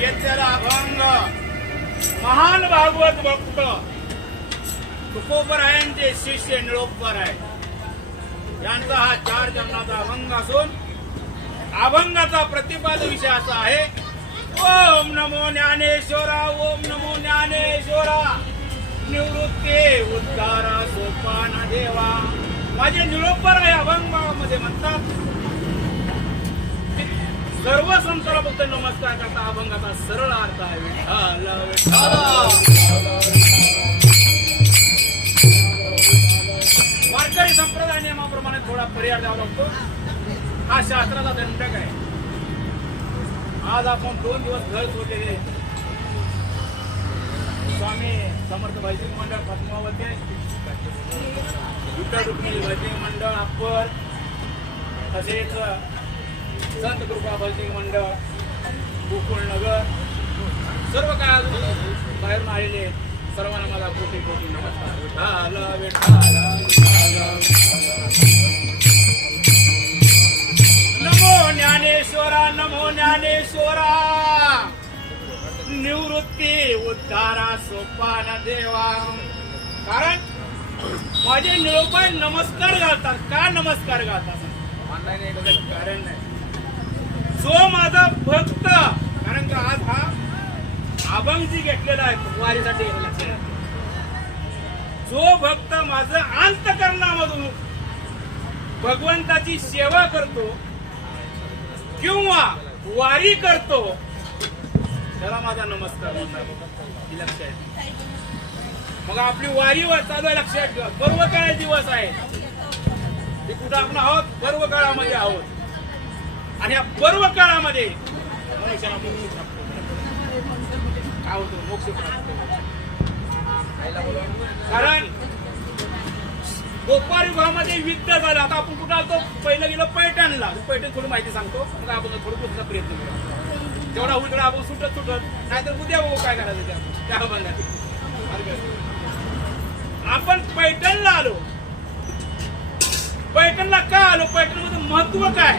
येत्याला अभंग महान भागवत भक्त तुकोपरायांचे शिष्य निळोपर आहे यांचा हा चार जन्माचा अभंग असून अभंगाचा प्रतिपाद विषय असा आहे ओम नमो ज्ञानेश्वरा ओम नमो ज्ञानेश्वरा. निवृत्ती उद्गार सोपान देवा. माझे निळोपर आहे अभंगामध्ये म्हणतात सर्व संतांना फक्त नमस्कार करता. अभंगाचा सरळ अर्थ आहे. विठ्ठल, विठ्ठल. वारकरी संप्रदाय नियमाप्रमाणे थोडा पर्याय द्यावा लागतो. हा शास्त्राचा दंडक आहे. आज आपण दोन दिवस घर सोडलेले स्वामी समर्थ भैसिक मंडळ पद्मावती विठ्ठल रुक्मिणी भैसिक मंडळ अप्पर तसेच संत कृपा भौतिक मंडळ गोकुळनगर सर्व काय अजून बाहेरून आलेले सर्वांना मला कोटी कोटी नमस्कार. नमो ज्ञानेश्वरा नमो ज्ञानेश्वरा. निवृत्ती उद्धारा सोपान देवा. कारण माझे निरोपाय नमस्कार घालतात का नमस्कार घालतात ऑनलाईन एक कारण नाही. जो माझा भक्त कारण का आज हा अभंगजी घेतलेला आहे वारीसाठी लक्षात जो भक्त माझं अंतकरणामधून भगवंताची सेवा करतो किंवा वारी करतो त्याला माझा नमस्कार लक्षात मग आपली वारी चालू आहे लक्षात ठेवा. पर्व काळ दिवस आहे. ते कुठं आपण आहोत? पर्व काळामध्ये आहोत. आणि या पर्व काळामध्ये मनुष्याला मोक्ष प्राप्त होतो. काय मोक्ष प्राप्त होतो. कारण गोपाळ युगामध्ये युद्ध झालं. आता आपण कुठं आलतो? पहिलं गेलो पैठणला. पैठण थोडी माहिती सांगतो. मग आपण थोडं पुढचा प्रयत्न करू तेवढा उलकडा आपण सुटत सुटत नाहीतर उद्या बघू काय करायचं त्या त्या अभंगात. आपण पैठणला आलो. पैठणला का आलो? पैठणमध्ये महत्त्व काय?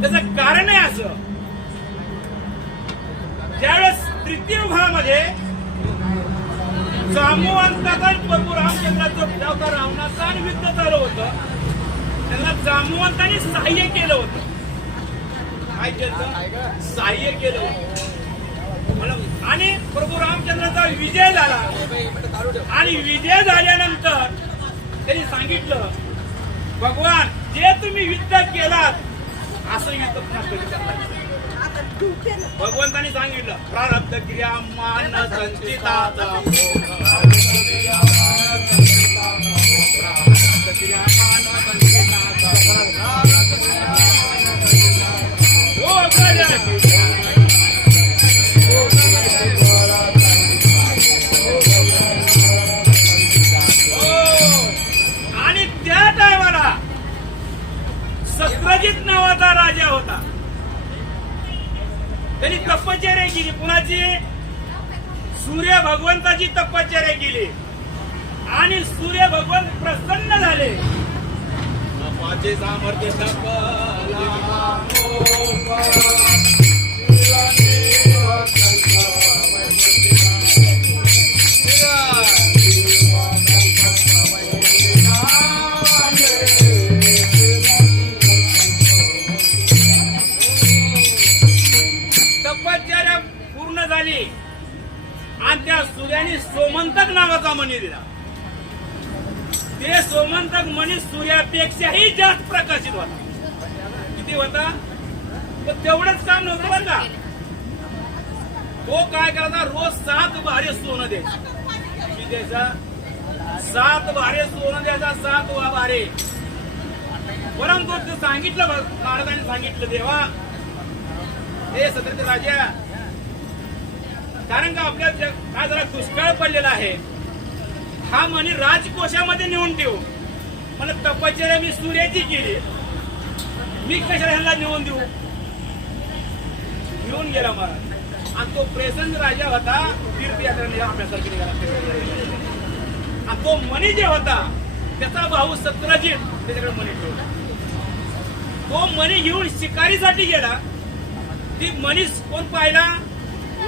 त्याचं कारण आहे असं. ज्यावेळेस तृतीय भावामध्ये जांबुवंताचा प्रभू रामचंद्राचं अवतार रावणाचा आणि युद्ध चालू होतं त्यांना जांबुवंताने सहाय्य केलं होतं. काय केलं सहाय्य केलं होतं. आणि प्रभू रामचंद्राचा विजय झाला. आणि विजय झाल्यानंतर त्यांनी सांगितलं भगवान जे तुम्ही युद्ध केलात असं युद्ध येईल. भगवंतानी सांगितलं प्रारब्ध क्रिया मान संचिताचा प्रारब्ध क्रिया मान संचिताचा. सत्रजित नावाचा राजा होता. त्यांनी तपश्चर्या केली. कुणाची? सूर्य भगवंताची तपश्चर्या केली. आणि सूर्य भगवंत प्रसन्न झाले. बापाचे सामर्थ्य तपला सोमंतक मणी दिला? ते सोमंतक मणी सूर्यापेक्षाही जास्त प्रकाशित होता. किती होता? पण तेवढंच काम नव्हतं बरं का? तो काय करायचा रोज सात भारे सोनं द्यायचा. सात भारे सोनं द्यायचा सात वा भारे. परंतु ते सांगितलं नारदाने सांगितलं देवा. हे सत्र राजा. कारण का आपल्या काय जरा दुष्काळ पडलेला आहे? हा मनी राजकोशामध्ये नेऊन ठेवू. मला तपश्चर्या मी सूर्याची केली. मी कशाला ह्याला नेऊन देऊ? घेऊन गेला महाराज. आणि तो प्रेसंग राजा होता तीर्थयात्रा आपल्यासारखी निघाला. आणि तो मणी जे होता त्याचा भाऊ सत्राजित त्याच्याकडे मणी ठेवला. तो मणी घेऊन शिकारीसाठी गेला. ती मणीस कोण पाहिला?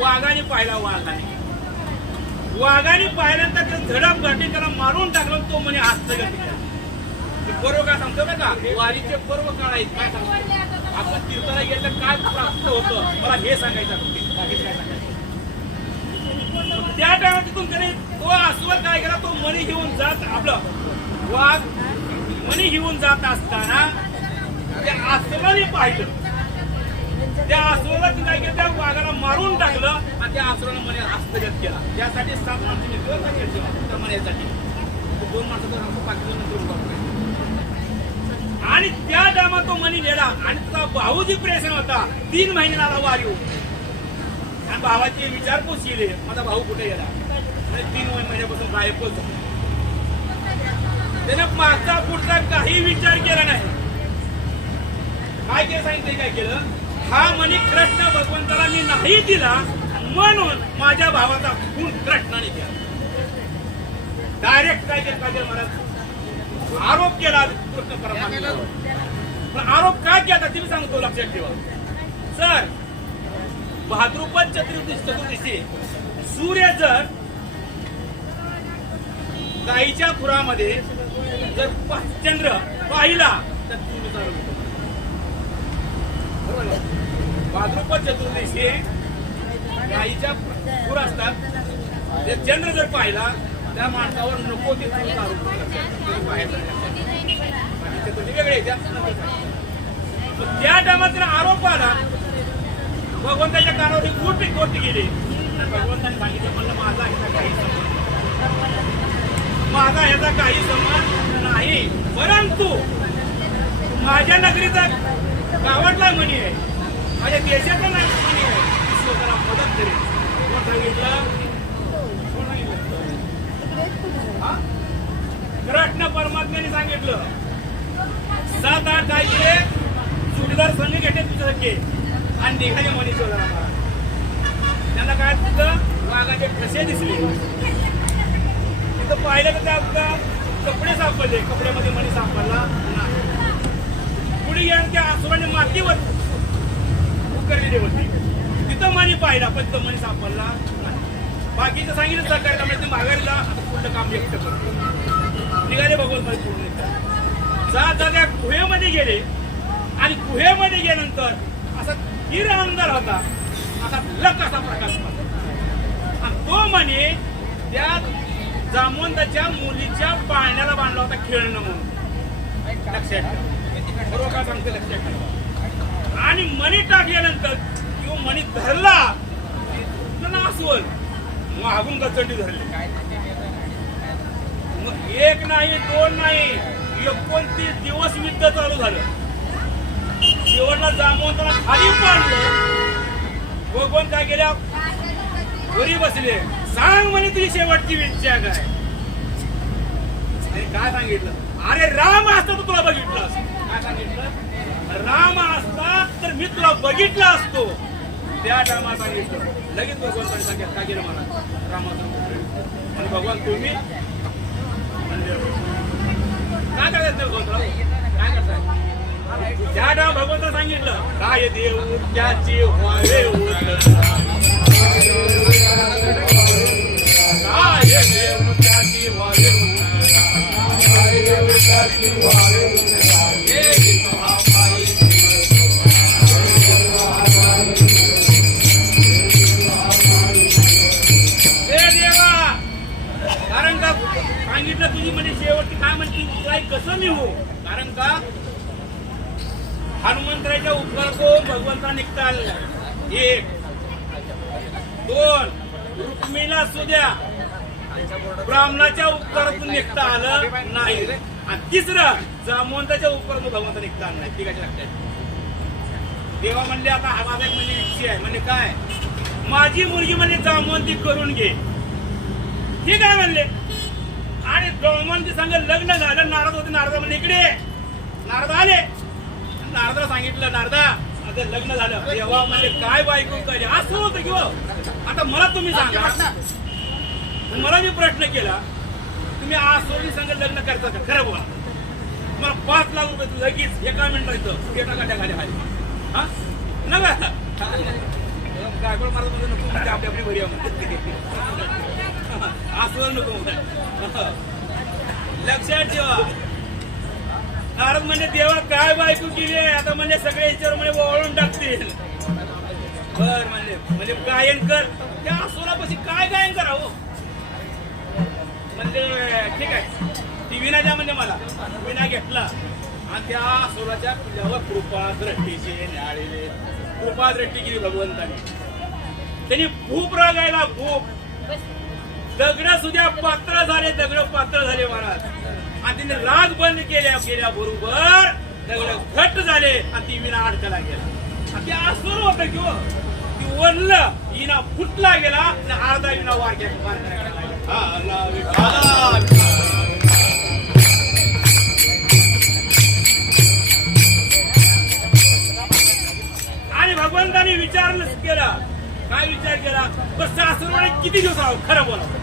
वाघाने पाहिला वाघाने. वाघाने पाहिल्यानंतर ते झडप घाटी त्याला मारून टाकलं तो म्हणे असतं केला ते पर्व काय सांगतो ना का? वारीचे पर्व काळ आहेत काय सांगतो? आपण तीर्थाला गेलं काय प्राप्त होतं? मला हे सांगायचं आहे. काय सांगायचं त्या टायमात तिथून त्याने तो अस्वल काय केला? तो मणी घेऊन जात आपलं. वाघ मणी घेऊन जात असताना त्या अस्वलाने पाहिलं. त्या अस्वला काय केलं त्या वाघाला मारून टाकलं आणि त्या आसुराला मने हस्तगत केला. त्यासाठी सात माणसांनी दोन सांगितलं ठेवा त्या दोन माणसाचा पाकिस्तान नंतर आणि त्या टायमात तो मणी नेला आणि त्याचा भाऊ जी प्रेशन होता तीन महिन्याला येऊ आणि भावाची विचारपूस केली माझा भाऊ कुठे गेला? म्हणजे तीन महिन्यापासून गायबच होता. त्यानं मागचा पुढचा काही विचार केला नाही. काय केलं सांगितलं? काय केलं? हा मणी कृष्ण भगवंताला मी नाही दिला म्हणून माझ्या भावाचा खून कृष्णाने केला. डायरेक्ट काय केलं काय महाराज? आरोप केला कृष्ण परमात्मा पण आरोप काय केला ते मी सांगतो लक्षात ठेवा. सर भाद्रुपद चतुर्दशी चतुर्दशी सूर्य जर गाईच्या खुरामध्ये जर चंद्र पाहिला तर तुम्ही चालू चतुर्दशी गाईच्या पूर असतात. ते चंद्र जर पाहिला त्या माणसावर नको ते आरोप वेगळे त्या टायमात आरोप आला भगवंताच्या कानावर ही गोष्ट गोष्ट गेली. भगवंताने सांगितलं म्हणलं माझा ह्याचा काही सन्मान माझा ह्याचा काही सन्मान नाही. परंतु माझ्या नगरीचा गावातला मणी आहे. माझ्या देशाचा नाही मणी आहे. ती स्वतःला मदत करेल. कोण सांगितलं कोण सांगितलं रत्न परमात्म्याने सांगितलं. सात आठ जायचे चुडीदार संघ घेते तुझ्यासारखे. आणि निघाले मनी शोधायला त्यांना काय तिथं? वाघाचे ठसे दिसले. तिथं पाहिलं तर त्या त्या कपडे सापडले. कपड्यामध्ये मणी सापडला नाही. पुढे यांच्या त्या आसुराने मातीवर उकरलेली होती. तिथं मणी पाहिला पण तिथं मणी सापडला नाही. बाकीचं सांगितलं सरकारला म्हणजे माघारीला आता पुढलं काम व्यक्त करतो. निघाले भगवंत पूर्ण जा जा त्या गुहेमध्ये गेले. आणि गुहेमध्ये गेल्यानंतर असा हिर अंधार होता. असा लक असा प्रकाश आणि तो म्हणे त्या जामवंताच्या मुलीच्या पाळण्याला बांधला होता खेळणं म्हणून. लक्षात ठेवा. बरोबर काय सांगते लक्षात आणि मणी टाकल्यानंतर किंवा मणी धरला नासवल मग मागून गचंडी धरली. मग एक नाही दोन नाही एकोणतीस दिवस युद्ध चालू झालं. शेवटला त्याला खाली पाडलं भगवान काय केल्या घरी बसले. सांग म्हणे तुझी शेवटची इच्छा काय? काय सांगितलं? अरे राम असता तू तुला बघितलं असं राम असता तर मी तुला बघितला असतो. त्या टायमा सांगितलं लगेच भगवंताने सांगितलं का गेलं मला? रामाचं आणि भगवान तुम्ही काय करायचं भगवंतराव काय करताय त्या टायमा भगवंत सांगितलं काय देऊ त्याची व्हावे काय देऊ त्याची व्हावे देऊ त्याची गीत कारण का सांगितलं तुझी म्हणजे शेवटची काय म्हणते? काय कसं मी हो कारण का हनुमंतराच्या उपकारातो भगवंता निघता एक दोन रुक्मिणीला सुद्या ब्राह्मणाच्या उपकारातून निघता आलं नाही. आणि तिसरं जामवंताच्या उपकारातून भगवंता निघता आलं नाही. तिघाच्या लक्षात देवा म्हणले आता हा एक म्हणजे इच्छी आहे. म्हणजे काय? माझी मुलगी म्हणजे जामवंती करून घे. ठीक आहे म्हणले? आणि जामवंती संग लग्न झालं नारद होते नारदा म्हणजे इकडे. नारद आले. नारदा सांगितलं नारदा आता लग्न झालं. देवा म्हणजे काय बायको काय असं होतं किंवा आता मला तुम्ही सांगा. मला मी प्रश्न केला तुम्ही आज सोडली संग लग्न करता का? खरं बोला. तुम्हाला पाच लाख रुपये लगेच एका मिनिटात येतं. एका गाड्या खाली खाली हा? नका. गायकवाड महाराज म्हणजे नको म्हणजे आपली आपली भरी असं नको. लक्षात ठेवा. नारद म्हणजे देवा काय बायको केली आता म्हणजे सगळे याच्यावर म्हणजे ओळून टाकतील. बर म्हणजे म्हणजे गायन कर. त्या असोलापाशी काय गायन करावं? म्हणजे ठीक आहे. ती विना द्या म्हणजे मला. विना घेतला. आणि त्या असोलाच्या तुझ्यावर कृपा दृष्टीचे न्याळीले कृपा दृष्टी केली भगवंताने. त्यांनी खूप राग आयला खूप. दगड सुद्धा पात्र झाले दगड पात्र झाले महाराज आणि तिने राग बंद केल्या केल्या बरोबर दगड घट्ट झाले आणि ती विना अडकला गेला आणि ते असुर होत किंवा ती वरल विना फुटला गेला आणि अर्धा विना वार. हा. आणि भगवंताने विचार केला काय विचार केला बस सासरवाडे किती दिवस राहू खरं बोला? हा?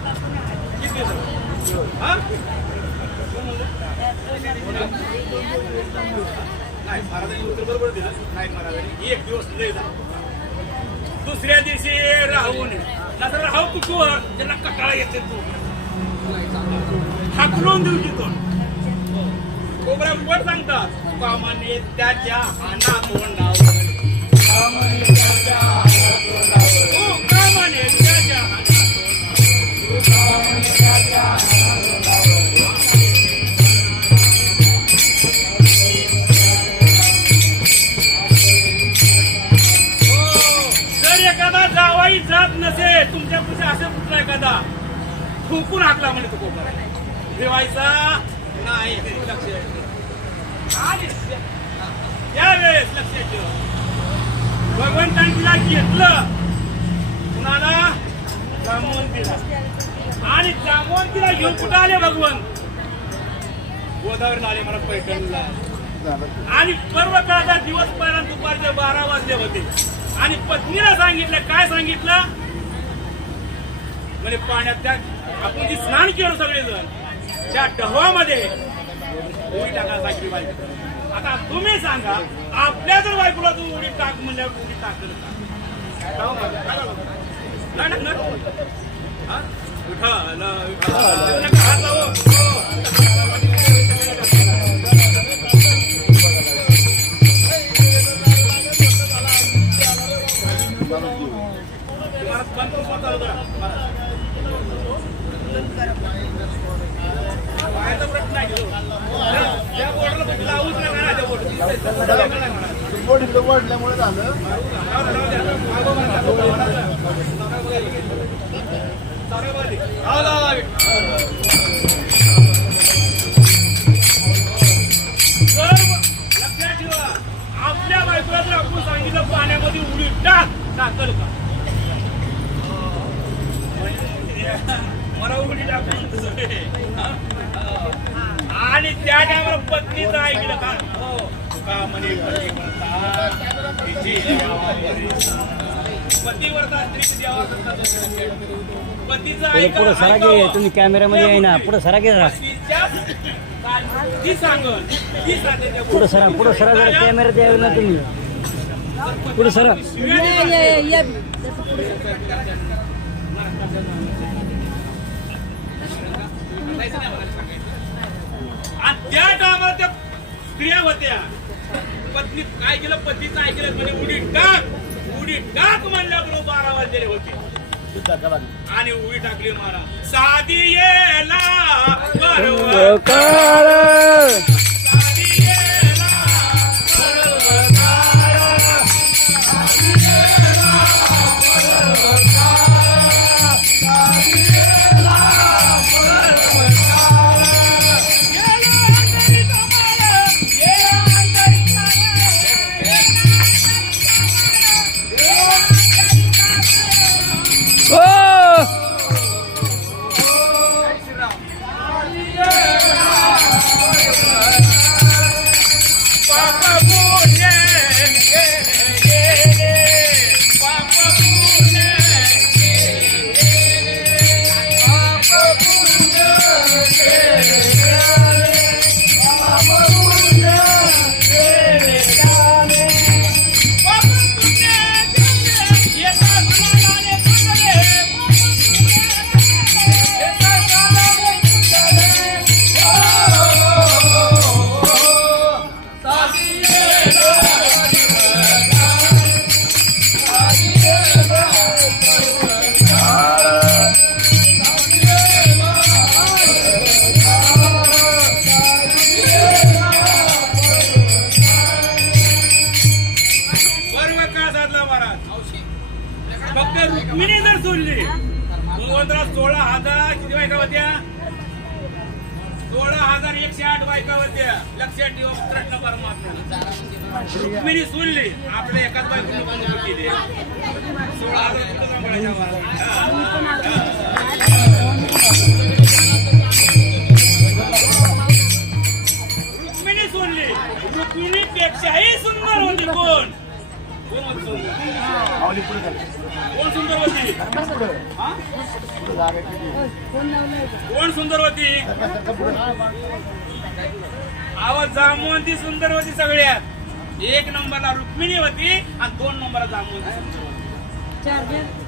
नाही महाराजांनी उत्तर बरोबर दिलं. नाही महाराजांनी. एक दिवस दुसऱ्या दिवशी राहून नंतर राहू कुकूवर ज्यांना कटाळा येते तू. हाकलून देऊ की तो कोबरा वर सांगतात कामाने त्याच्या हाना तोंडावर. कामाने त्याच्या ठोकून तो कोबरा ठेवायचा नाही लक्ष आणि त्यावेळेस लक्षात ठेवा भगवंतांनी तिला घेतलं. कुणाला? जामवंतीला आणि जामवंतीला घेऊन कुठं आले भगवंत? गोदावरी आले मला पैठणला. आणि पर्व काळाचा दिवस पहिला दुपारचे बारा वाजले होते. आणि पत्नीला सांगितलं. काय सांगितलं? म्हणजे पाण्यात त्या आपण जी स्नान केलं सगळेजण त्या डहवामध्ये उडी टाकायला सांगितली बायको आता तुम्ही सांगा आपल्या जर बायकोला तू उडी टाक म्हणल्यावर उडी टाकल? काय टाकणार? हा? आपल्या बायकोला जर आपण सांगितलं पाण्यामध्ये उडी टाक टाकल का मला उडी टाकून आणि त्या टायमाला पत्नीचं ऐकलं का? हो. का म्हणे पुढे पुढे सरा. घे तुम्ही कॅमेऱ्यामध्ये आहे ना पुढे सरा घे ती सांगल ती सांगते त्या पुढे सरा पुढे सरा जरा कॅमेरा द्यावे ना तुम्ही. पुढे सरा. त्या टायमाला त्या स्त्रिया होत्या. पत्नी काय केलं? पतीचं ऐकलं म्हणजे उडी टाक उडी टाक म्हणल्याकडून बारा वाजलेले होते. आणि उभी टाकली मारा. साधी येला रुक्मिणी सोडली आपल्या एकाच बायको नको केली. सोळा रुक्मिणी सुनली रुक्मिणी पेक्षाही सुंदर होती कोण? कोण सुंदर? कोण होती कोण सुंदर होती? आवाज जामवंती सुंदर होती सगळ्यात. एक नंबरला रुक्मिणी होती आणि दोन नंबरला जांभूळ. सुंदर